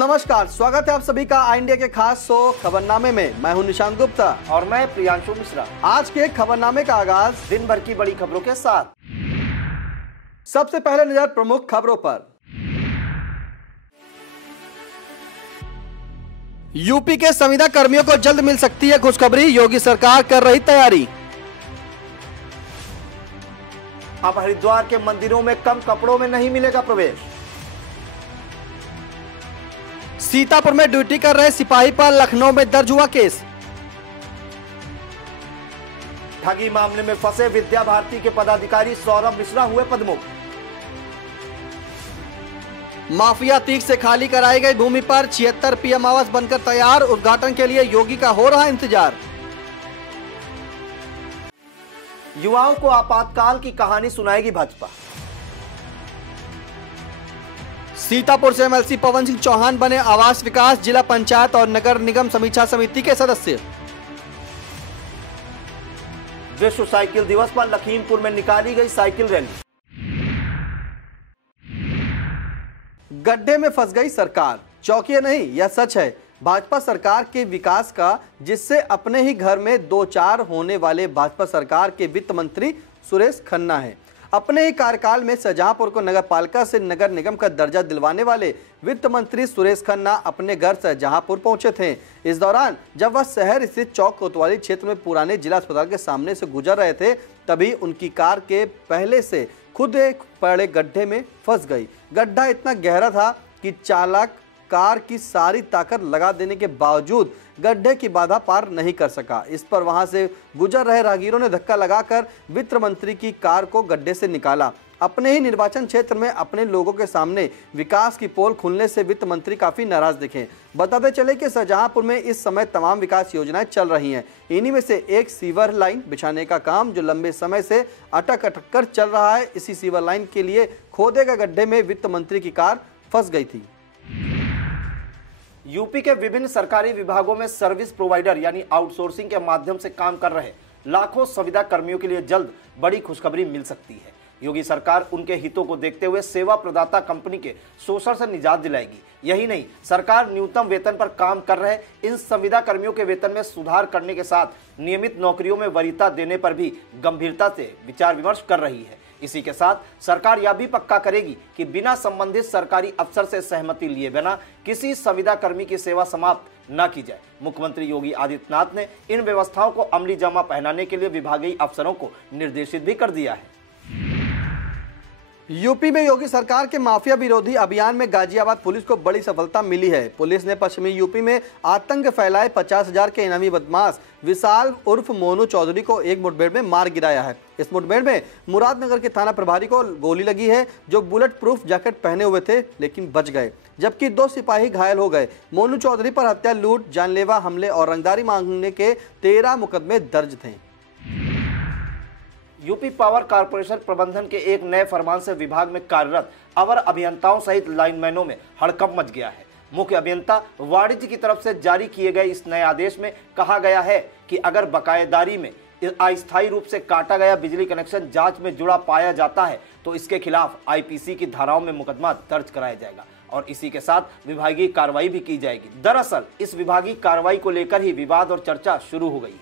नमस्कार, स्वागत है आप सभी का आई इंडिया के खास शो खबरनामे में। मैं हूं निशांत गुप्ता और मैं प्रियांशु मिश्रा। आज के खबरनामे का आगाज दिन भर की बड़ी खबरों के साथ। सबसे पहले नजर प्रमुख खबरों पर। यूपी के संविदा कर्मियों को जल्द मिल सकती है खुशखबरी, योगी सरकार कर रही तैयारी। अब हरिद्वार के मंदिरों में कम कपड़ों में नहीं मिलेगा प्रवेश। सीतापुर में ड्यूटी कर रहे सिपाही पर लखनऊ में दर्ज हुआ केस। ठगी मामले में फंसे विद्या भारती के पदाधिकारी सौरभ मिश्रा हुए पदमुक्त। माफिया तीक से खाली कराई गई भूमि पर 76 पीएम आवास बनकर तैयार, उद्घाटन के लिए योगी का हो रहा इंतजार। युवाओं को आपातकाल की कहानी सुनाएगी भाजपा। सीतापुर से एमएलसी पवन सिंह चौहान बने आवास विकास, जिला पंचायत और नगर निगम समीक्षा समिति के सदस्य। विश्व साइकिल दिवस पर लखीमपुर में निकाली गई साइकिल रैली। गड्ढे में फंस गई सरकार, चौंकिए नहीं, यह सच है। भाजपा सरकार के विकास का, जिससे अपने ही घर में दो चार होने वाले भाजपा सरकार के वित्त मंत्री सुरेश खन्ना हैं। अपने ही कार्यकाल में शाहजहांपुर को नगर पालिका से नगर निगम का दर्जा दिलवाने वाले वित्त मंत्री सुरेश खन्ना अपने घर शाहजहांपुर पहुंचे थे। इस दौरान जब वह शहर स्थित चौक कोतवाली क्षेत्र में पुराने जिला अस्पताल के सामने से गुजर रहे थे, तभी उनकी कार के पहले से खुद एक बड़े गड्ढे में फंस गई। गड्ढा इतना गहरा था कि चालक कार की सारी ताकत लगा देने के बावजूद गड्ढे की बाधा पार नहीं कर सका। इस पर वहां से गुजर रहे राहगीरों ने धक्का लगाकर वित्त मंत्री की कार को गड्ढे से निकाला। अपने ही निर्वाचन क्षेत्र में अपने लोगों के सामने विकास की पोल खुलने से वित्त मंत्री काफी नाराज दिखे। बताते चले कि शाहजहांपुर में इस समय तमाम विकास योजनाएं चल रही हैं। इन्हीं में से एक सीवर लाइन बिछाने का काम जो लंबे समय से अटक कर चल रहा है। इसी सीवर लाइन के लिए खोदे गए गड्ढे में वित्त मंत्री की कार फंस गई थी। यूपी के विभिन्न सरकारी विभागों में सर्विस प्रोवाइडर यानी आउटसोर्सिंग के माध्यम से काम कर रहे लाखों संविदा कर्मियों के लिए जल्द बड़ी खुशखबरी मिल सकती है। योगी सरकार उनके हितों को देखते हुए सेवा प्रदाता कंपनी के शोषण से निजात दिलाएगी। यही नहीं, सरकार न्यूनतम वेतन पर काम कर रहे इन संविदा कर्मियों के वेतन में सुधार करने के साथ नियमित नौकरियों में वरीयता देने पर भी गंभीरता से विचार विमर्श कर रही है। इसी के साथ सरकार यह भी पक्का करेगी कि बिना संबंधित सरकारी अफसर से सहमति लिए बिना किसी संविदा कर्मी की सेवा समाप्त न की जाए। मुख्यमंत्री योगी आदित्यनाथ ने इन व्यवस्थाओं को अमली जामा पहनाने के लिए विभागीय अफसरों को निर्देशित भी कर दिया है। यूपी में योगी सरकार के माफिया विरोधी अभियान में गाजियाबाद पुलिस को बड़ी सफलता मिली है। पुलिस ने पश्चिमी यूपी में आतंक फैलाए 50,000 के इनामी बदमाश विशाल उर्फ मोनू चौधरी को एक मुठभेड़ में मार गिराया है। इस मुठभेड़ में मुरादनगर के थाना प्रभारी को गोली लगी है, जो बुलेट प्रूफ जैकेट पहने हुए थे लेकिन बच गए, जबकि 2 सिपाही घायल हो गए। मोनू चौधरी पर हत्या, लूट, जानलेवा हमले और रंगदारी मांगने के 13 मुकदमे दर्ज थे। यूपी पावर कारपोरेशन प्रबंधन के एक नए फरमान से विभाग में कार्यरत अवर अभियंताओं सहित लाइनमैनों में हड़कंप मच गया है। मुख्य अभियंता वाणिज्य की तरफ से जारी किए गए इस नए आदेश में कहा गया है कि अगर बकायेदारी में अस्थायी रूप से काटा गया बिजली कनेक्शन जांच में जुड़ा पाया जाता है तो इसके खिलाफ आईपीसी की धाराओं में मुकदमा दर्ज कराया जाएगा और इसी के साथ विभागीय कार्रवाई भी की जाएगी। दरअसल इस विभागीय कार्रवाई को लेकर ही विवाद और चर्चा शुरू हो गई।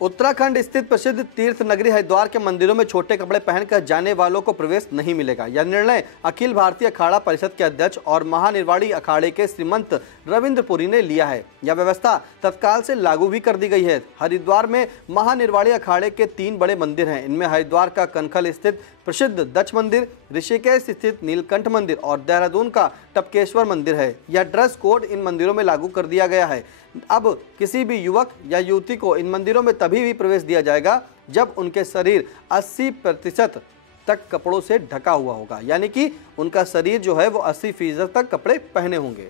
उत्तराखंड स्थित प्रसिद्ध तीर्थ नगरी हरिद्वार के मंदिरों में छोटे कपड़े पहनकर जाने वालों को प्रवेश नहीं मिलेगा। यह निर्णय अखिल भारतीय अखाड़ा परिषद के अध्यक्ष और महानिर्वाणी अखाड़े के श्रीमंत रविंद्र पुरी ने लिया है। यह व्यवस्था तत्काल से लागू भी कर दी गई है। हरिद्वार में महानिर्वाणी अखाड़े के 3 बड़े मंदिर हैं। इनमें हरिद्वार का कनखल स्थित प्रसिद्ध दक्ष मंदिर, ऋषिकेश स्थित नीलकंठ मंदिर और देहरादून का टपकेश्वर मंदिर है। यह ड्रेस कोड इन मंदिरों में लागू कर दिया गया है। अब किसी भी युवक या युवती को इन मंदिरों में तभी भी प्रवेश दिया जाएगा जब उनके शरीर 80% तक कपड़ों से ढका हुआ होगा, यानी कि उनका शरीर जो है वो 80% तक कपड़े पहने होंगे।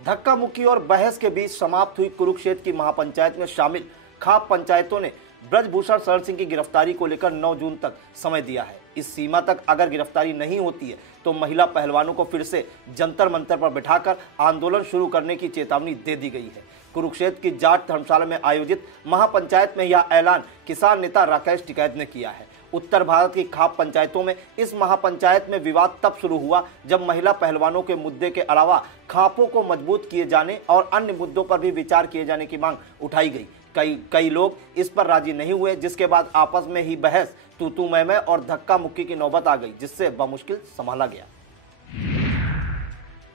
धक्का मुक्की और बहस के बीच समाप्त हुई कुरुक्षेत्र की महापंचायत में शामिल खाप पंचायतों ने ब्रजभूषण शरण सिंह की गिरफ्तारी को लेकर 9 जून तक समय दिया है। इस सीमा तक अगर गिरफ्तारी नहीं होती है तो महिला पहलवानों को फिर से जंतर मंतर पर बिठाकर आंदोलन शुरू करने की चेतावनी दे दी गई है। कुरुक्षेत्र की जाट धर्मशाला में आयोजित महापंचायत में यह ऐलान किसान नेता राकेश टिकैत ने किया है। उत्तर भारत की खाप पंचायतों में इस महापंचायत में विवाद तब शुरू हुआ जब महिला पहलवानों के मुद्दे के अलावा खापों को मजबूत किए जाने और अन्य मुद्दों पर भी विचार किए जाने की मांग उठाई गई। कई लोग इस पर राजी नहीं हुए, जिसके बाद आपस में ही बहस, तू मैं और धक्का मुक्की की नौबत आ गई, जिससे बमुश्किल संभाला गया।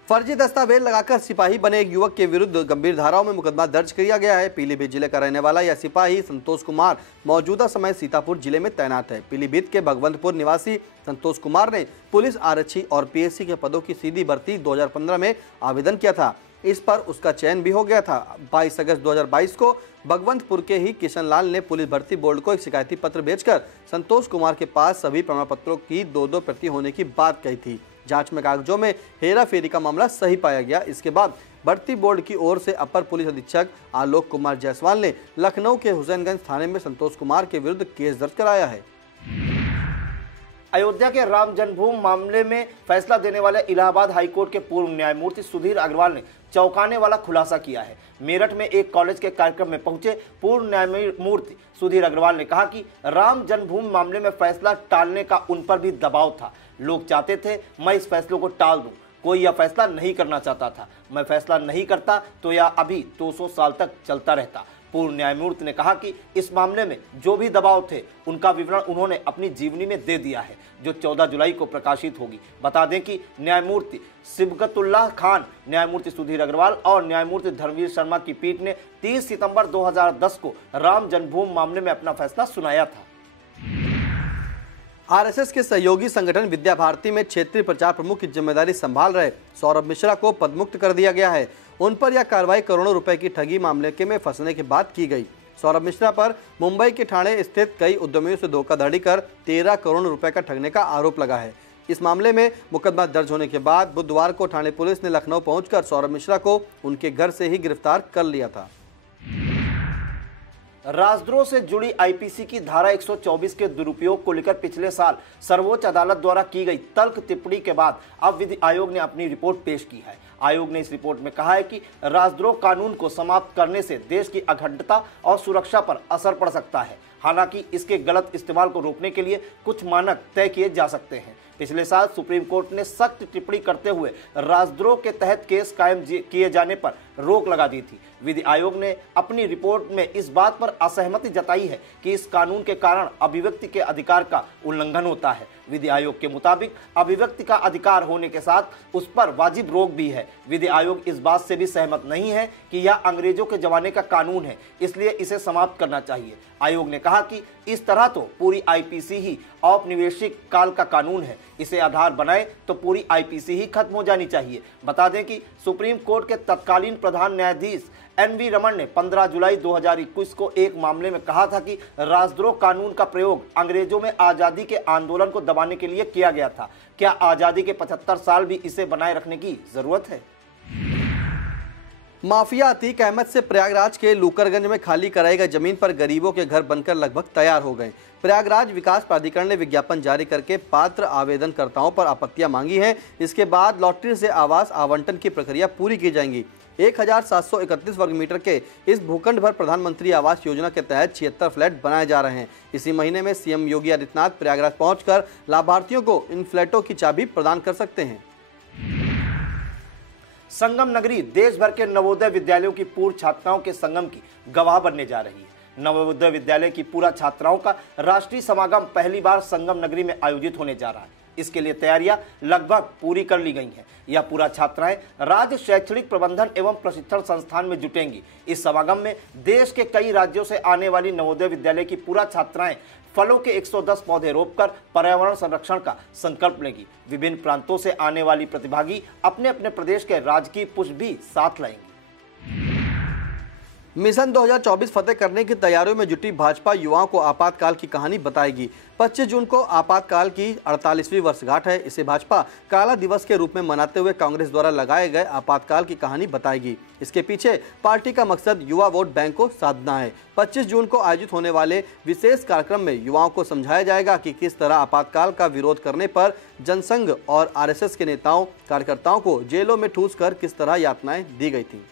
फर्जी दस्तावेज लगाकर सिपाही बने एक युवक के विरुद्ध गंभीर धाराओं में मुकदमा दर्ज किया गया है। पीलीभीत जिले का रहने वाला यह सिपाही संतोष कुमार मौजूदा समय सीतापुर जिले में तैनात है। पीलीभीत के भगवंतपुर निवासी संतोष कुमार ने पुलिस आरक्षी और पीएससी के पदों की सीधी भर्ती 2015 में आवेदन किया था। इस पर उसका चयन भी हो गया था। 22 अगस्त 2022 को भगवंतपुर के ही किशन लाल ने पुलिस भर्ती बोर्ड को एक शिकायती पत्र भेजकर संतोष कुमार के पास सभी प्रमाण पत्रों की 2-2 प्रति होने की बात कही थी। जांच में कागजों में हेरा फेरी का मामला सही पाया गया। इसके बाद भर्ती बोर्ड की ओर से अपर पुलिस अधीक्षक आलोक कुमार जायसवाल ने लखनऊ के हुसैनगंज थाने में संतोष कुमार के विरुद्ध केस दर्ज कराया है। अयोध्या के राम जन्मभूमि मामले में फैसला देने वाले इलाहाबाद हाईकोर्ट के पूर्व न्यायमूर्ति सुधीर अग्रवाल ने चौंकाने वाला खुलासा किया है। मेरठ में एक कॉलेज के कार्यक्रम में पहुंचे पूर्व न्यायमूर्ति सुधीर अग्रवाल ने कहा कि राम जन्मभूमि मामले में फैसला टालने का उन पर भी दबाव था। लोग चाहते थे मैं इस फैसले को टाल दूं, कोई यह फैसला नहीं करना चाहता था। मैं फैसला नहीं करता तो यह अभी 200 साल तक चलता रहता। पूर्व न्यायमूर्ति ने कहा कि इस मामले में जो भी दबाव थे उनका विवरण उन्होंने अपनी जीवनी में दे दिया है, जो 14 जुलाई को प्रकाशित होगी। बता दें कि न्यायमूर्ति सिबगतुल्लाह खान, न्यायमूर्ति सुधीर अग्रवाल और न्यायमूर्ति धर्मवीर शर्मा की पीठ ने 30 सितंबर 2010 को राम जन्मभूमि मामले में अपना फैसला सुनाया था। आरएसएस के सहयोगी संगठन विद्या भारती में क्षेत्रीय प्रचार प्रमुख की जिम्मेदारी संभाल रहे सौरभ मिश्रा को पदमुक्त कर दिया गया है। उन पर यह कार्रवाई करोड़ों रुपए की ठगी मामले के में फंसने के बाद की गई। सौरभ मिश्रा पर मुंबई के ठाणे स्थित कई उद्यमियों से धोखाधड़ी कर 13 करोड़ रुपए का ठगने का आरोप लगा है। इस मामले में मुकदमा दर्ज होने के बाद बुधवार को ठाणे पुलिस ने लखनऊ पहुंचकर सौरभ मिश्रा को उनके घर से ही गिरफ्तार कर लिया था। राजद्रोह से जुड़ी आईपीसी की धारा 124 के दुरुपयोग को लेकर पिछले साल सर्वोच्च अदालत द्वारा की गई तल्ख टिप्पणी के बाद अब विधि आयोग ने अपनी रिपोर्ट पेश की है। आयोग ने इस रिपोर्ट में कहा है कि राजद्रोह कानून को समाप्त करने से देश की अखंडता और सुरक्षा पर असर पड़ सकता है। हालांकि इसके गलत इस्तेमाल को रोकने के लिए कुछ मानक तय किए जा सकते हैं। पिछले साल सुप्रीम कोर्ट ने सख्त टिप्पणी करते हुए राजद्रोह के तहत केस कायम किए जाने पर रोक लगा दी थी। विधि आयोग ने अपनी रिपोर्ट में इस बात पर असहमति जताई है कि इस कानून के कारण अभिव्यक्ति के अधिकार का उल्लंघन होता है। विधि आयोग के मुताबिक अभिव्यक्ति का अधिकार होने के साथ उस पर वाजिब रोक भी है। विधि आयोग इस बात से भी सहमत नहीं है कि यह अंग्रेजों के जमाने का कानून है, इसलिए इसे समाप्त करना चाहिए। आयोग ने कहा कि इस तरह तो पूरी आईपीसी ही औपनिवेशिक काल का कानून है, इसे आधार बनाए तो पूरी आईपीसी ही खत्म हो जानी चाहिए। बता दें कि सुप्रीम कोर्ट के तत्कालीन प्रधान न्यायाधीश एन.वी. रमन ने 15 जुलाई 2021 को एक मामले में कहा था कि राजद्रोह कानून का प्रयोग अंग्रेजों में आजादी के आंदोलन को दबाने के लिए किया गया था। क्या आजादी के 75 साल भी इसे बनाए रखने की जरूरत है? माफिया अतीक अहमद से प्रयागराज के लूकरगंज में खाली कराई गई जमीन पर गरीबों के घर बनकर लगभग तैयार हो गए। प्रयागराज विकास प्राधिकरण ने विज्ञापन जारी करके पात्र आवेदनकर्ताओं पर आपत्तियां मांगी हैं। इसके बाद लॉटरी से आवास आवंटन की प्रक्रिया पूरी की जाएंगी। 1731 वर्ग मीटर के इस भूखंड भर प्रधानमंत्री आवास योजना के तहत 76 फ्लैट बनाए जा रहे हैं। इसी महीने में सीएम योगी आदित्यनाथ प्रयागराज पहुंचकर लाभार्थियों को इन फ्लैटों की चाबी प्रदान कर सकते हैं। संगम नगरी देश भर के नवोदय विद्यालयों की पूर्व छात्राओं के संगम की गवाह बनने जा रही है। नवोदय विद्यालय की पूरा छात्राओं का राष्ट्रीय समागम पहली बार संगम नगरी में आयोजित होने जा रहा है। इसके लिए तैयारियां लगभग पूरी कर ली गई हैं। यह पूरा छात्राएं राज्य शैक्षणिक प्रबंधन एवं प्रशिक्षण संस्थान में जुटेंगी। इस समागम में देश के कई राज्यों से आने वाली नवोदय विद्यालय की पूरा छात्राएं फलों के 110 पौधे रोपकर पर्यावरण संरक्षण का संकल्प लेंगी। विभिन्न प्रांतों से आने वाली प्रतिभागी अपने अपने प्रदेश के राजकीय पुष्प भी साथ लाएंगे। मिशन 2024 फतेह करने की तैयारियों में जुटी भाजपा युवाओं को आपातकाल की कहानी बताएगी। 25 जून को आपातकाल की 48वीं वर्षगांठ है। इसे भाजपा काला दिवस के रूप में मनाते हुए कांग्रेस द्वारा लगाए गए आपातकाल की कहानी बताएगी। इसके पीछे पार्टी का मकसद युवा वोट बैंक को साधना है। 25 जून को आयोजित होने वाले विशेष कार्यक्रम में युवाओं को समझाया जाएगा कि किस तरह आपातकाल का विरोध करने पर जनसंघ और आरएसएस के नेताओं कार्यकर्ताओं को जेलों में ठूस कर किस तरह यातनाएं दी गई थी।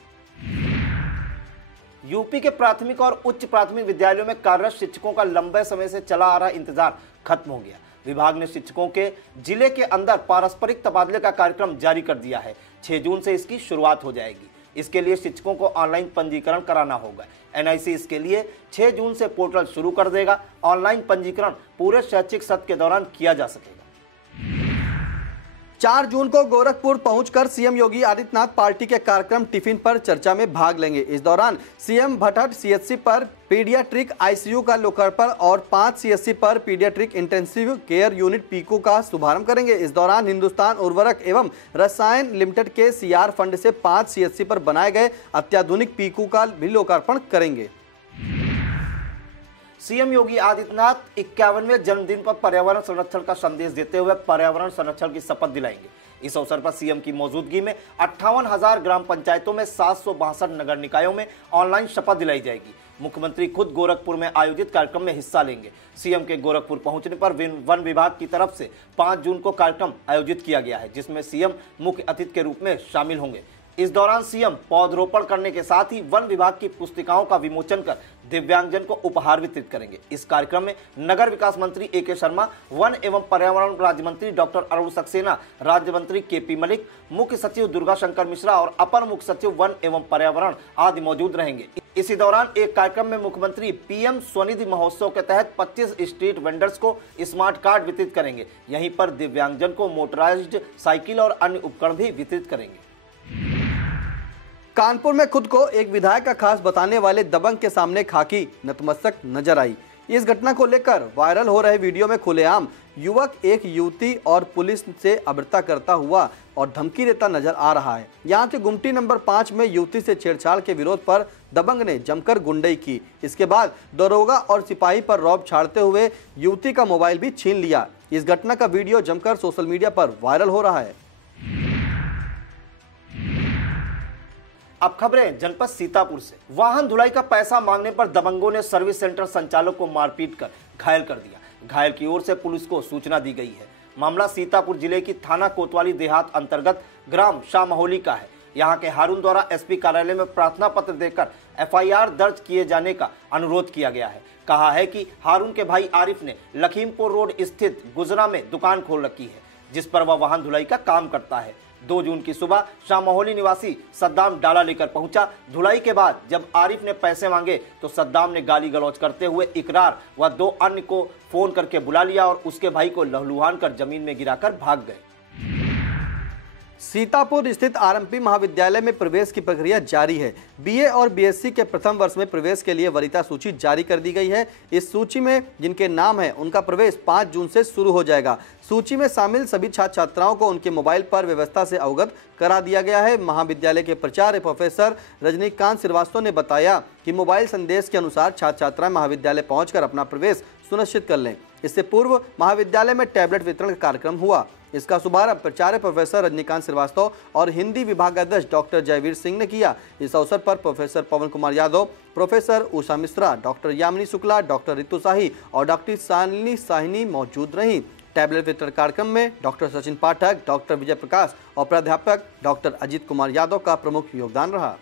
यूपी के प्राथमिक और उच्च प्राथमिक विद्यालयों में कार्यरत शिक्षकों का लंबे समय से चला आ रहा इंतजार खत्म हो गया। विभाग ने शिक्षकों के जिले के अंदर पारस्परिक तबादले का कार्यक्रम जारी कर दिया है। 6 जून से इसकी शुरुआत हो जाएगी। इसके लिए शिक्षकों को ऑनलाइन पंजीकरण कराना होगा। एनआईसी इसके लिए 6 जून से पोर्टल शुरू कर देगा। ऑनलाइन पंजीकरण पूरे शैक्षिक सत्र के दौरान किया जा सकेगा। 4 जून को गोरखपुर पहुंचकर सीएम योगी आदित्यनाथ पार्टी के कार्यक्रम टिफिन पर चर्चा में भाग लेंगे। इस दौरान सीएम भटहट सीएचसी पर पीडियाट्रिक आईसीयू का लोकार्पण और 5 सीएचसी पर paediatric intensive care unit Piku का शुभारंभ करेंगे। इस दौरान हिंदुस्तान उर्वरक एवं रसायन लिमिटेड के सीआर फंड से 5 सीएचसी पर बनाए गए अत्याधुनिक पीकू का भी लोकार्पण करेंगे। सीएम योगी आदित्यनाथ 51वें जन्मदिन पर पर्यावरण संरक्षण का संदेश देते हुए पर्यावरण संरक्षण की शपथ दिलाएंगे। इस अवसर पर सीएम की मौजूदगी में 58,000 ग्राम पंचायतों में 762 नगर निकायों में ऑनलाइन शपथ दिलाई जाएगी। मुख्यमंत्री खुद गोरखपुर में आयोजित कार्यक्रम में हिस्सा लेंगे। सीएम के गोरखपुर पहुंचने पर वन विभाग की तरफ से 5 जून को कार्यक्रम आयोजित किया गया है, जिसमें सीएम मुख्य अतिथि के रूप में शामिल होंगे। इस दौरान सीएम पौधरोपण करने के साथ ही वन विभाग की पुस्तिकाओं का विमोचन कर दिव्यांगजन को उपहार वितरित करेंगे। इस कार्यक्रम में नगर विकास मंत्री ए के शर्मा, वन एवं पर्यावरण राज्य मंत्री डॉक्टर अरुण सक्सेना, राज्य मंत्री केपी मलिक, मुख्य सचिव दुर्गा शंकर मिश्रा और अपर मुख्य सचिव वन एवं पर्यावरण आदि मौजूद रहेंगे। इसी दौरान एक कार्यक्रम में मुख्यमंत्री पीएम स्वनिधि महोत्सव के तहत 25 स्ट्रीट वेंडर्स को स्मार्ट कार्ड वितरित करेंगे। यहीं पर दिव्यांगजन को मोटराइज्ड साइकिल और अन्य उपकरण भी वितरित करेंगे। कानपुर में खुद को एक विधायक का खास बताने वाले दबंग के सामने खाकी नतमस्तक नजर आई। इस घटना को लेकर वायरल हो रहे वीडियो में खुलेआम युवक एक युवती और पुलिस से अभद्रता करता हुआ और धमकी देता नजर आ रहा है। यहां से गुमटी नंबर 5 में युवती से छेड़छाड़ के विरोध पर दबंग ने जमकर गुंडई की। इसके बाद दरोगा और सिपाही पर रौब छाड़ते हुए युवती का मोबाइल भी छीन लिया। इस घटना का वीडियो जमकर सोशल मीडिया पर वायरल हो रहा है। अब खबरें जनपद सीतापुर से। वाहन धुलाई का पैसा मांगने पर दबंगों ने सर्विस सेंटर संचालक को मारपीट कर घायल कर दिया। घायल की ओर से पुलिस को सूचना दी गई है। मामला सीतापुर जिले की थाना कोतवाली देहात अंतर्गत ग्राम शाहमहोली का है। यहां के हारून द्वारा एसपी कार्यालय में प्रार्थना पत्र देकर एफआईआर दर्ज किए जाने का अनुरोध किया गया है। कहा है कि हारून के भाई आरिफ ने लखीमपुर रोड स्थित गुजरा में दुकान खोल रखी है, जिस पर वह वाहन धुलाई का काम करता है। 2 जून की सुबह शाहमहोली निवासी सद्दाम डाला लेकर पहुंचा। धुलाई के बाद जब आरिफ ने पैसे मांगे तो सद्दाम ने गाली गलौज करते हुए इकरार व 2 अन्य को फोन करके बुला लिया और उसके भाई को लहलुहान कर जमीन में गिराकर भाग गए। सीतापुर स्थित आरएमपी महाविद्यालय में प्रवेश की प्रक्रिया जारी है। बीए और बीएससी के प्रथम वर्ष में प्रवेश के लिए वरीयता सूची जारी कर दी गई है। इस सूची में जिनके नाम है उनका प्रवेश 5 जून से शुरू हो जाएगा। सूची में शामिल सभी छात्र छात्राओं को उनके मोबाइल पर व्यवस्था से अवगत करा दिया गया है। महाविद्यालय के प्राचार्य प्रोफेसर रजनीकांत श्रीवास्तव ने बताया कि मोबाइल संदेश के अनुसार छात्र छात्राएं महाविद्यालय पहुंचकर अपना प्रवेश सुनिश्चित कर लें। इससे पूर्व महाविद्यालय में टैबलेट वितरण का कार्यक्रम हुआ। इसका शुभारंभ प्राचार्य प्रोफेसर रजनीकांत श्रीवास्तव और हिंदी विभागाध्यक्ष डॉक्टर जयवीर सिंह ने किया। इस अवसर पर प्रोफेसर पवन Kumar Yadav, professor Usha Mishra, doctor Yamini Shukla, doctor Ritu शाही और डॉक्टर शालिनी साहिनी मौजूद रहीं। टैबलेट वितरण कार्यक्रम में डॉक्टर सचिन पाठक, डॉक्टर विजय प्रकाश और प्राध्यापक डॉक्टर अजीत कुमार यादव का प्रमुख योगदान रहा।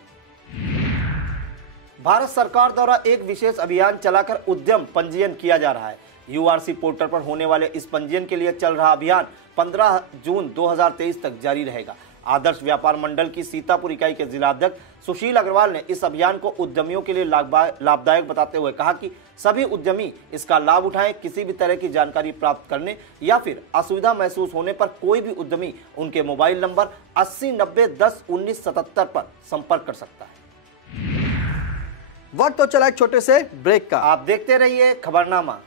भारत सरकार द्वारा एक विशेष अभियान चलाकर उद्यम पंजीयन किया जा रहा है। यूआरसी पोर्टल पर होने वाले इस पंजीयन के लिए चल रहा अभियान 15 जून 2023 तक जारी रहेगा। आदर्श व्यापार मंडल की सीतापुर इकाई के जिलाध्यक्ष सुशील अग्रवाल ने इस अभियान को उद्यमियों के लिए लाभदायक बताते हुए कहा कि सभी उद्यमी इसका लाभ उठाएं। किसी भी तरह की जानकारी प्राप्त करने या फिर असुविधा महसूस होने पर कोई भी उद्यमी उनके मोबाइल नंबर 80 90 10 19 77 पर संपर्क कर सकता है। वक्त तो चला एक छोटे से ब्रेक का। आप देखते रहिए खबरनामा।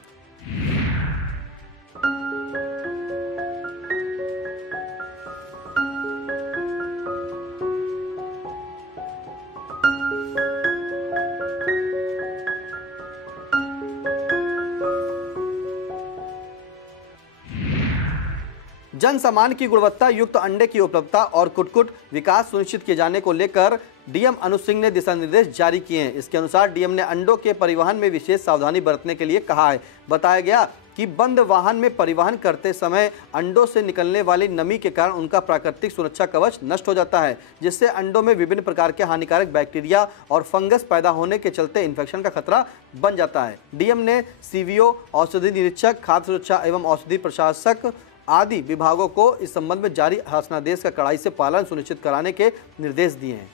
जन सामान की गुणवत्ता युक्त अंडे की उपलब्धता और कुटकुट विकास सुनिश्चित किए जाने को लेकर डीएम अनुज सिंह ने दिशा निर्देश जारी किए हैं। इसके अनुसार डीएम ने अंडों के परिवहन में विशेष सावधानी बरतने के लिए कहा है। बताया गया कि बंद वाहन में परिवहन करते समय अंडों से निकलने वाली नमी के कारण उनका प्राकृतिक सुरक्षा कवच नष्ट हो जाता है, जिससे अंडों में विभिन्न प्रकार के हानिकारक बैक्टीरिया और फंगस पैदा होने के चलते इन्फेक्शन का खतरा बन जाता है। डीएम ने सीवीओ, औषधि निरीक्षक, खाद्य सुरक्षा एवं औषधि प्रशासक आदि विभागों को इस संबंध में जारी शासनादेश का कड़ाई से पालन सुनिश्चित कराने के निर्देश दिए हैं।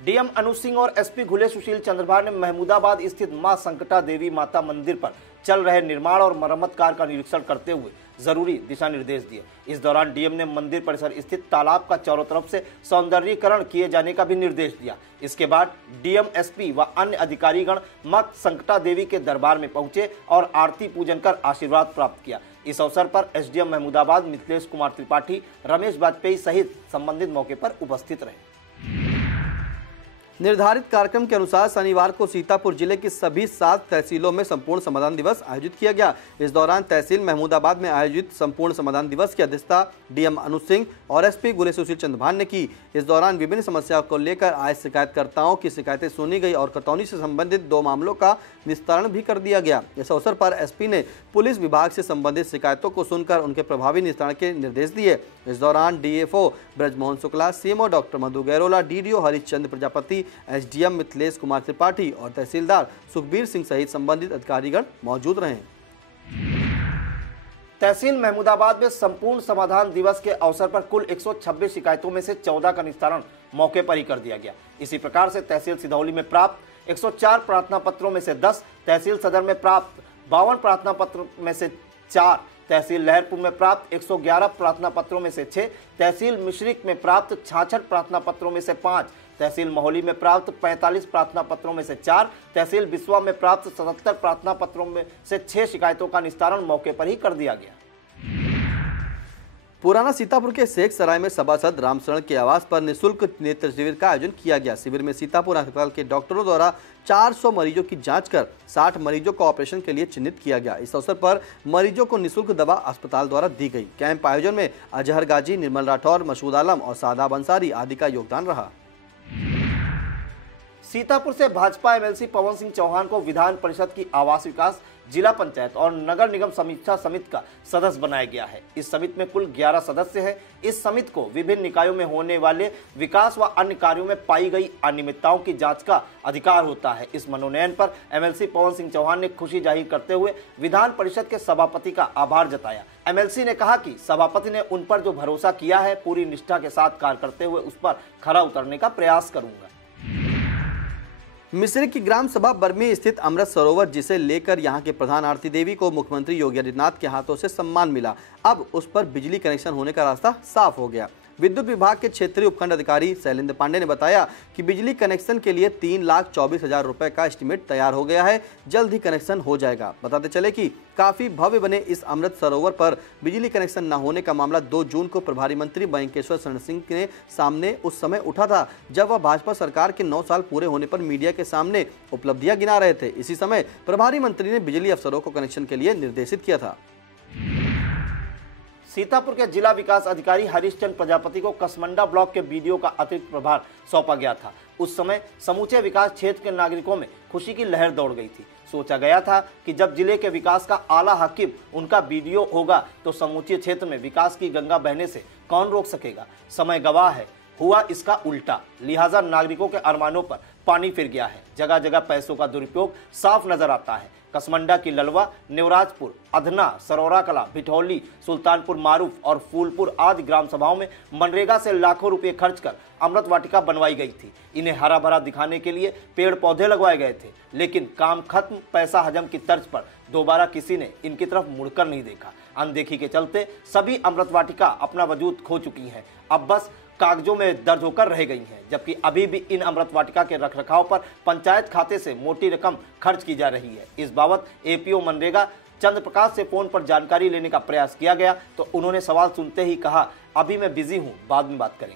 डीएम अनुज सिंह और एसपी घुले सुशील चंद्रभार ने महमूदाबाद स्थित मां संकटा देवी माता मंदिर पर चल रहे निर्माण और मरम्मत कार्य का निरीक्षण करते हुए जरूरी दिशा निर्देश दिए। इस दौरान डीएम ने मंदिर परिसर स्थित तालाब का चारों तरफ से सौंदर्यीकरण किए जाने का भी निर्देश दिया। इसके बाद डीएम, एसपी व अन्य अधिकारीगण मां संकटा देवी के दरबार में पहुंचे और आरती पूजन कर आशीर्वाद प्राप्त किया। इस अवसर पर एसडीएम महमूदाबाद मिथिलेश कुमार त्रिपाठी, रमेश वाजपेयी सहित संबंधित मौके पर उपस्थित रहे। निर्धारित कार्यक्रम के अनुसार शनिवार को सीतापुर जिले की सभी 7 तहसीलों में संपूर्ण समाधान दिवस आयोजित किया गया। इस दौरान तहसील महमूदाबाद में आयोजित संपूर्ण समाधान दिवस की अध्यक्षता डीएम अनुज सिंह और एसपी घुले सुशील चंद्रभार ने की। इस दौरान विभिन्न समस्याओं को लेकर आए शिकायतकर्ताओं की शिकायतें सुनी गई और खतौनी से संबंधित 2 मामलों का निस्तारण भी कर दिया गया। इस अवसर पर एसपी ने पुलिस विभाग से संबंधित शिकायतों को सुनकर उनके प्रभावी निस्तारण के निर्देश दिए। इस दौरान DFO Brajmohan Shukla, CMO doctor Madhu Gairola, DDO Harishchandra Prajapati, SDM Mithilesh Kumar Tripathi और तहसीलदार सुखबीर सिंह सहित संबंधित अधिकारीगण मौजूद रहे। तहसील महमूदाबाद में संपूर्ण समाधान दिवस के अवसर पर कुल 126 शिकायतों में से 14 का निस्तारण मौके पर ही कर दिया गया। इसी प्रकार से तहसील सिधौली में प्राप्त 104 प्रार्थना पत्रों में से 10, तहसील सदर में प्राप्त 52 प्रार्थना पत्र में से 4, तहसील लहरपुर में प्राप्त 111 प्रार्थना पत्रों में से 6, तहसील मिश्रिक में प्राप्त 66 प्रार्थना पत्रों में से 5, तहसील महोली में प्राप्त 45 प्रार्थना पत्रों में से 4, तहसील बिस्वा में प्राप्त 77 प्रार्थना पत्रों में से 6 शिकायतों का निस्तारण मौके पर ही कर दिया गया। पुराना सीतापुर के शेख सराय में सभासद रामशरण के आवास पर निःशुल्क नेत्र शिविर का आयोजन किया गया। शिविर में सीतापुर अस्पताल के डॉक्टरों द्वारा 400 मरीजों की जांच कर 60 मरीजों को ऑपरेशन के लिए चिन्हित किया गया। इस अवसर पर मरीजों को निःशुल्क दवा अस्पताल द्वारा दी गई। कैंप आयोजन में अजहर गाजी, निर्मल राठौर, मसूद आलम और सादाब अंसारी आदि का योगदान रहा। सीतापुर से भाजपा एमएलसी पवन सिंह चौहान को विधान परिषद की आवास विकास, जिला पंचायत और नगर निगम समीक्षा समिति का सदस्य बनाया गया है। इस समिति में कुल 11 सदस्य हैं। इस समिति को विभिन्न निकायों में होने वाले विकास व अन्य कार्यों में पाई गई अनियमितताओं की जांच का अधिकार होता है। इस मनोनयन पर एमएलसी पवन सिंह चौहान ने खुशी जाहिर करते हुए विधान परिषद के सभापति का आभार जताया। एमएलसी ने कहा कि सभापति ने उन पर जो भरोसा किया है, पूरी निष्ठा के साथ कार्य करते हुए उस पर खरा उतरने का प्रयास करूंगा। मिस्री की ग्राम सभा बर्मी स्थित अमृत सरोवर, जिसे लेकर यहां के प्रधान आरती देवी को मुख्यमंत्री योगी आदित्यनाथ के हाथों से सम्मान मिला, अब उस पर बिजली कनेक्शन होने का रास्ता साफ हो गया। विद्युत विभाग के क्षेत्रीय उपखंड अधिकारी शैलेंद्र पांडे ने बताया कि बिजली कनेक्शन के लिए 3,24,000 रुपए का एस्टीमेट तैयार हो गया है। जल्द ही कनेक्शन हो जाएगा। बताते चले कि काफी भव्य बने इस अमृत सरोवर पर बिजली कनेक्शन न होने का मामला 2 जून को प्रभारी मंत्री मयंकेश्वर शरण सिंह के सामने उस समय उठा था, जब वह भाजपा सरकार के 9 साल पूरे होने पर मीडिया के सामने उपलब्धियां गिना रहे थे। इसी समय प्रभारी मंत्री ने बिजली अफसरों को कनेक्शन के लिए निर्देशित किया था। सीतापुर के जिला विकास अधिकारी हरिश्चंद्र प्रजापति को कसमंडा ब्लॉक के बीडीओ का अतिरिक्त प्रभार सौंपा गया था। उस समय समूचे विकास क्षेत्र के नागरिकों में खुशी की लहर दौड़ गई थी। सोचा गया था कि जब जिले के विकास का आला हकीम उनका बीडीओ होगा तो समूचे क्षेत्र में विकास की गंगा बहने से कौन रोक सकेगा। समय गवाह है, हुआ इसका उल्टा। लिहाजा नागरिकों के अरमानों पर पानी फिर गया है। जगह जगह पैसों का दुरुपयोग साफ नजर आता है। कसमंडा की ललवा, नेवराजपुर, अधना, सरौरा कला, भिठौली, सुल्तानपुर मारूफ और फूलपुर आदि ग्राम सभाओं में मनरेगा से लाखों रुपए खर्च कर अमृत वाटिका बनवाई गई थी। इन्हें हरा भरा दिखाने के लिए पेड़ पौधे लगवाए गए थे, लेकिन काम खत्म, पैसा हजम की तर्ज पर दोबारा किसी ने इनकी तरफ मुड़कर नहीं देखा। अनदेखी के चलते सभी अमृत वाटिका अपना वजूद खो चुकी हैं। अब बस कागजों में दर्ज होकर रह गई हैं, जबकि अभी भी इन अमृत वाटिका के रखरखाव पर पंचायत खाते से मोटी रकम खर्च की जा रही है। इस बाबत एपीओ मनरेगा चंद्र प्रकाश से फोन पर जानकारी लेने का प्रयास किया गया तो उन्होंने सवाल सुनते ही कहा, अभी मैं बिजी हूं, बाद में बात करें।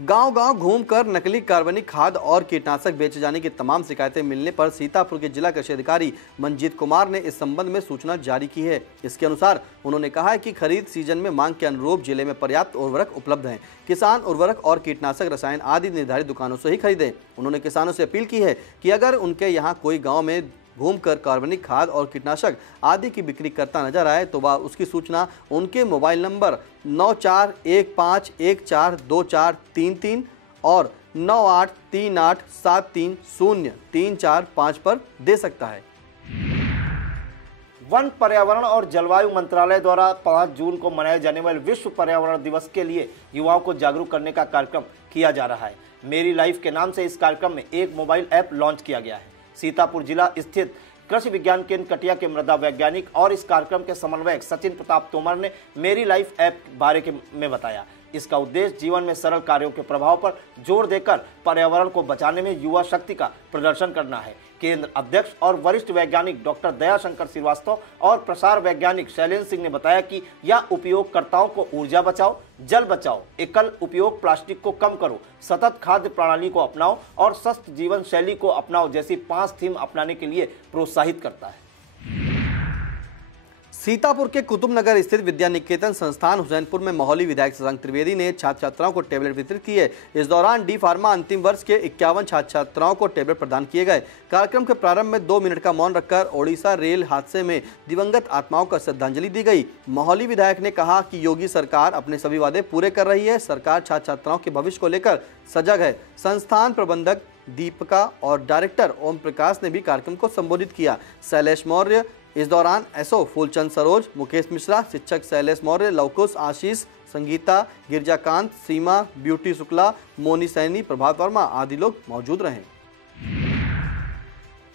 गांव-गांव घूमकर नकली कार्बनिक खाद और कीटनाशक बेचे जाने की तमाम शिकायतें मिलने पर सीतापुर के जिला कृषि अधिकारी मंजीत कुमार ने इस संबंध में सूचना जारी की है। इसके अनुसार उन्होंने कहा है कि खरीद सीजन में मांग के अनुरूप जिले में पर्याप्त उर्वरक उपलब्ध हैं। किसान उर्वरक और कीटनाशक रसायन आदि निर्धारित दुकानों से ही खरीदें। उन्होंने किसानों से अपील की है कि अगर उनके यहाँ कोई गाँव में घूमकर कार्बनिक खाद और कीटनाशक आदि की बिक्री करता नजर आए तो वह उसकी सूचना उनके मोबाइल नंबर 9415142433 और 9838730345 पर दे सकता है। वन, पर्यावरण और जलवायु मंत्रालय द्वारा 5 जून को मनाए जाने वाले विश्व पर्यावरण दिवस के लिए युवाओं को जागरूक करने का कार्यक्रम किया जा रहा है। मेरी लाइफ के नाम से इस कार्यक्रम में एक मोबाइल ऐप लॉन्च किया गया है। सीतापुर जिला स्थित कृषि विज्ञान केंद्र कटिया के मृदा वैज्ञानिक और इस कार्यक्रम के समन्वयक सचिन प्रताप तोमर ने मेरी लाइफ ऐप बारे में बताया। इसका उद्देश्य जीवन में सरल कार्यों के प्रभाव पर जोर देकर पर्यावरण को बचाने में युवा शक्ति का प्रदर्शन करना है। केंद्र अध्यक्ष और वरिष्ठ वैज्ञानिक डॉक्टर दयाशंकर श्रीवास्तव और प्रसार वैज्ञानिक शैलेंद्र सिंह ने बताया कि यह उपयोगकर्ताओं को ऊर्जा बचाओ, जल बचाओ, एकल उपयोग प्लास्टिक को कम करो, सतत खाद्य प्रणाली को अपनाओ और स्वस्थ जीवन शैली को अपनाओ जैसी 5 थीम अपनाने के लिए प्रोत्साहित करता है। सीतापुर के कुतुबनगर स्थित विद्या निकेतन संस्थान हुसैनपुर में मौहली विधायक शशांक त्रिवेदी ने छात्र छात्राओं को टेबलेट वितरित किए। इस दौरान डी फार्मा अंतिम वर्ष के 51 छात्र छात्राओं को टेबलेट प्रदान किए गए। कार्यक्रम के प्रारंभ में 2 मिनट का मौन रखकर ओडिशा रेल हादसे में दिवंगत आत्माओं को श्रद्धांजलि दी गई। मौहली विधायक ने कहा कि योगी सरकार अपने सभी वादे पूरे कर रही है। सरकार छात्र छात्राओं के भविष्य को लेकर सजग है। संस्थान प्रबंधक दीपिका और डायरेक्टर ओम प्रकाश ने भी कार्यक्रम को संबोधित किया। शैलेश मौर्य इस दौरान एसओ फूलचंद सरोज, मुकेश मिश्रा, शिक्षक शैलेश मौर्य, लवकुश, आशीष, संगीता, गिरजाकांत, सीमा, ब्यूटी शुक्ला, मोनी सैनी, प्रभात वर्मा आदि लोग मौजूद रहे।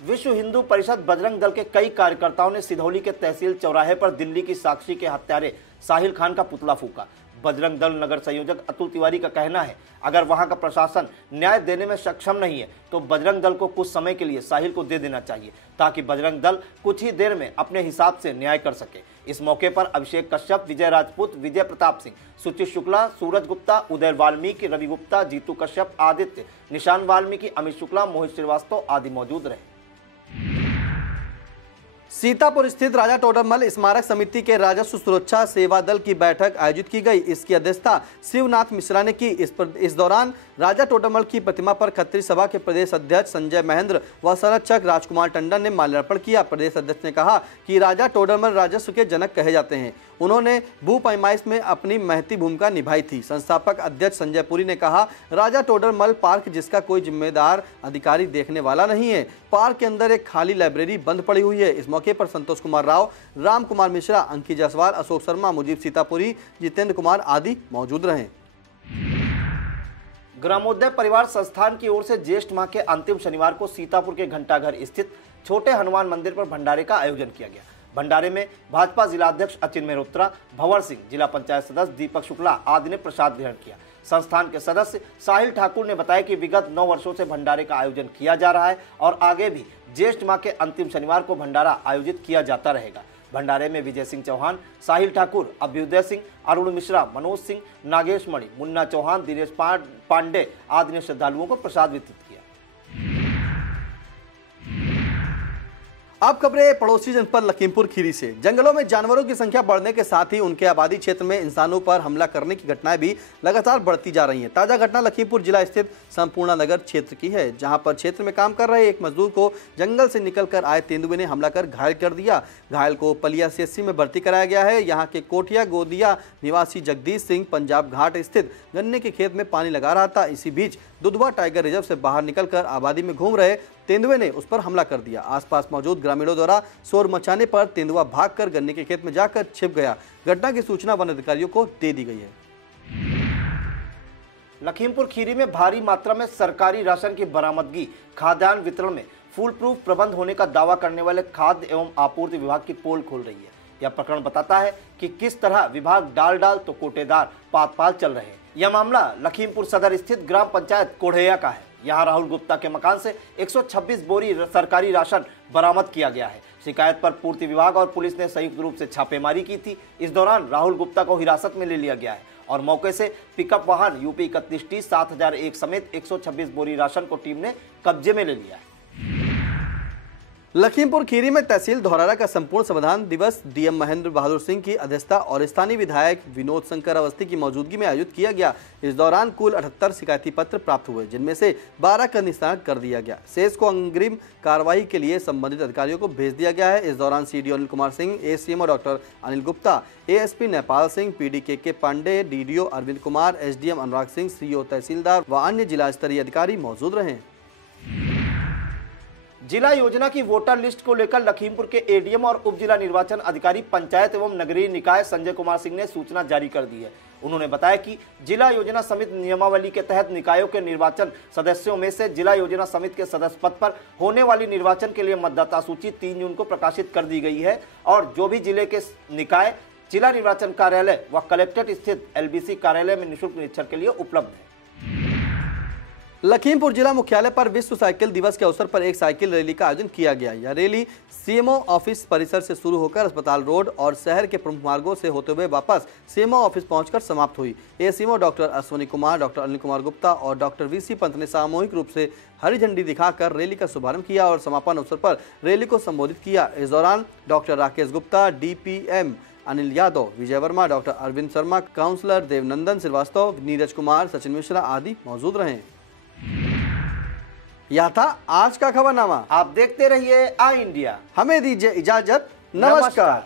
विश्व हिंदू परिषद बजरंग दल के कई कार्यकर्ताओं ने सिधौली के तहसील चौराहे पर दिल्ली की साक्षी के हत्यारे साहिल खान का पुतला फूका। बजरंग दल नगर संयोजक अतुल तिवारी का कहना है, अगर वहां का प्रशासन न्याय देने में सक्षम नहीं है तो बजरंग दल को कुछ समय के लिए साहिल को दे देना चाहिए ताकि बजरंग दल कुछ ही देर में अपने हिसाब से न्याय कर सके। इस मौके पर अभिषेक कश्यप, विजय राजपूत, विजय प्रताप सिंह, सुचित शुक्ला, सूरज गुप्ता, उदय वाल्मीकि, रवि गुप्ता, जीतू कश्यप, आदित्य, निशान वाल्मीकि, अमित शुक्ला, मोहित श्रीवास्तव आदि मौजूद रहे। सीतापुर स्थित राजा टोडरमल स्मारक समिति के राजस्व सुरक्षा सेवा दल की बैठक आयोजित की गई। इसकी अध्यक्षता शिवनाथ मिश्रा ने की। इस दौरान राजा टोडरमल की प्रतिमा पर खत्री सभा के प्रदेश अध्यक्ष संजय महेंद्र व संरक्षक राजकुमार टंडन ने माल्यार्पण किया। प्रदेश अध्यक्ष ने कहा कि राजा टोडरमल राजस्व के जनक कहे जाते हैं। उन्होंने भू पैमाइश में अपनी महती भूमिका निभाई थी। संस्थापक अध्यक्ष संजय पुरी ने कहा, राजा टोडरमल पार्क जिसका कोई जिम्मेदार अधिकारी देखने वाला नहीं है। पार्क के अंदर एक खाली लाइब्रेरी बंद पड़ी हुई है। इस मौके पर संतोष कुमार राव, राम कुमार मिश्रा, अंकित जायसवाल, अशोक शर्मा, मुजीब सीतापुरी, जितेंद्र कुमार आदि मौजूद रहे। ग्रामोदय परिवार संस्थान की ओर से ज्येष्ठ माह के अंतिम शनिवार को सीतापुर के घंटाघर स्थित छोटे हनुमान मंदिर पर भंडारे का आयोजन किया गया। भंडारे में भाजपा जिलाध्यक्ष अचिन मेहरोत्रा, भंवर सिंह, जिला पंचायत सदस्य दीपक शुक्ला आदि ने प्रसाद ग्रहण किया। संस्थान के सदस्य साहिल ठाकुर ने बताया कि विगत 9 वर्षों से भंडारे का आयोजन किया जा रहा है और आगे भी ज्येष्ठ माह के अंतिम शनिवार को भंडारा आयोजित किया जाता रहेगा। भंडारे में विजय सिंह चौहान, साहिल ठाकुर, अभ्युदय सिंह, अरुण मिश्रा, मनोज सिंह, नागेश मणि, मुन्ना चौहान, दिनेश पांडे आदि ने श्रद्धालुओं को प्रसाद वितरित किया। अब खबरें पड़ोसी जनपद लखीमपुर खीरी से। जंगलों में जानवरों की संख्या बढ़ने के साथ ही उनके आबादी क्षेत्र में इंसानों पर हमला करने की घटनाएं भी लगातार बढ़ती जा रही हैं। ताजा घटना लखीमपुर जिला स्थित संपूर्णा नगर क्षेत्र की है, जहां पर क्षेत्र में काम कर रहे एक मजदूर को जंगल से निकलकर आए तेंदुए ने हमला कर घायल कर दिया। घायल को पलिया सीएचसी में भर्ती कराया गया है। यहाँ के कोठिया गोदिया निवासी जगदीश सिंह पंजाब घाट स्थित गन्ने के खेत में पानी लगा रहा था। इसी बीच दुधवा टाइगर रिजर्व से बाहर निकलकर आबादी में घूम रहे तेंदुए ने उस पर हमला कर दिया। आसपास मौजूद ग्रामीणों द्वारा शोर मचाने पर तेंदुआ भागकर गन्ने के खेत में जाकर छिप गया। घटना की सूचना वन अधिकारियों को दे दी गई है। लखीमपुर खीरी में भारी मात्रा में सरकारी राशन की बरामदगी, खाद्यान्न वितरण में फुल प्रूफ प्रबंध होने का दावा करने वाले खाद्य एवं आपूर्ति विभाग की पोल खोल रही है। यह प्रकरण बताता है कि किस तरह विभाग डाल तो कोटेदार पात चल रहे हैं। यह मामला लखीमपुर सदर स्थित ग्राम पंचायत कोढ़ैया का है। यहाँ राहुल गुप्ता के मकान से 126 बोरी सरकारी राशन बरामद किया गया है। शिकायत पर पूर्ति विभाग और पुलिस ने संयुक्त रूप से छापेमारी की थी। इस दौरान राहुल गुप्ता को हिरासत में ले लिया गया है और मौके से पिकअप वाहन यूपी 31T 7001 समेत 126 बोरी राशन को टीम ने कब्जे में ले लिया है। लखीमपुर खीरी में तहसील धौरारा का संपूर्ण संविधान दिवस डीएम महेंद्र बहादुर सिंह की अध्यक्षता और स्थानीय विधायक विनोद शंकर अवस्थी की मौजूदगी में आयोजित किया गया। इस दौरान कुल 78 शिकायती पत्र प्राप्त हुए, जिनमें से 12 का निस्तारण कर दिया गया। शेष को अग्रिम कार्रवाई के लिए संबंधित अधिकारियों को भेज दिया गया है। इस दौरान CDO Anil Kumar Singh, ACMO doctor Anil Gupta, ASP Nepal Singh, PD के Pandey, DDO Arvind Kumar, SDM Anurag Singh, CO तहसीलदार व अन्य जिला स्तरीय अधिकारी मौजूद रहे। जिला योजना की वोटर लिस्ट को लेकर लखीमपुर के एडीएम और उप जिला निर्वाचन अधिकारी पंचायत एवं नगरीय निकाय संजय कुमार सिंह ने सूचना जारी कर दी है। उन्होंने बताया कि जिला योजना समिति नियमावली के तहत निकायों के निर्वाचन सदस्यों में से जिला योजना समिति के सदस्य पद पर होने वाली निर्वाचन के लिए मतदाता सूची 3 जून को प्रकाशित कर दी गई है और जो भी जिले के निकाय जिला निर्वाचन कार्यालय व कलेक्ट्रेट स्थित एलबीसी कार्यालय में निःशुल्क निरीक्षण के लिए उपलब्ध है। लखीमपुर जिला मुख्यालय पर विश्व साइकिल दिवस के अवसर पर एक साइकिल रैली का आयोजन किया गया। यह रैली सीएमओ ऑफिस परिसर से शुरू होकर अस्पताल रोड और शहर के प्रमुख मार्गों से होते हुए वापस सीएमओ ऑफिस पहुंचकर समाप्त हुई। ACMO doctor Ashwani Kumar, doctor Anil Kumar Gupta और डॉक्टर वीसी पंत ने सामूहिक रूप से हरी झंडी दिखाकर रैली का शुभारंभ किया और समापन अवसर पर रैली को संबोधित किया। इस दौरान डॉक्टर राकेश गुप्ता, डीपीएम अनिल यादव, विजय वर्मा, डॉक्टर अरविंद शर्मा, काउंसलर देवनंदन श्रीवास्तव, नीरज कुमार, सचिन मिश्रा आदि मौजूद रहे। यह था आज का खबरनामा। आप देखते रहिए आई इंडिया। हमें दीजिए इजाजत। नमस्कार।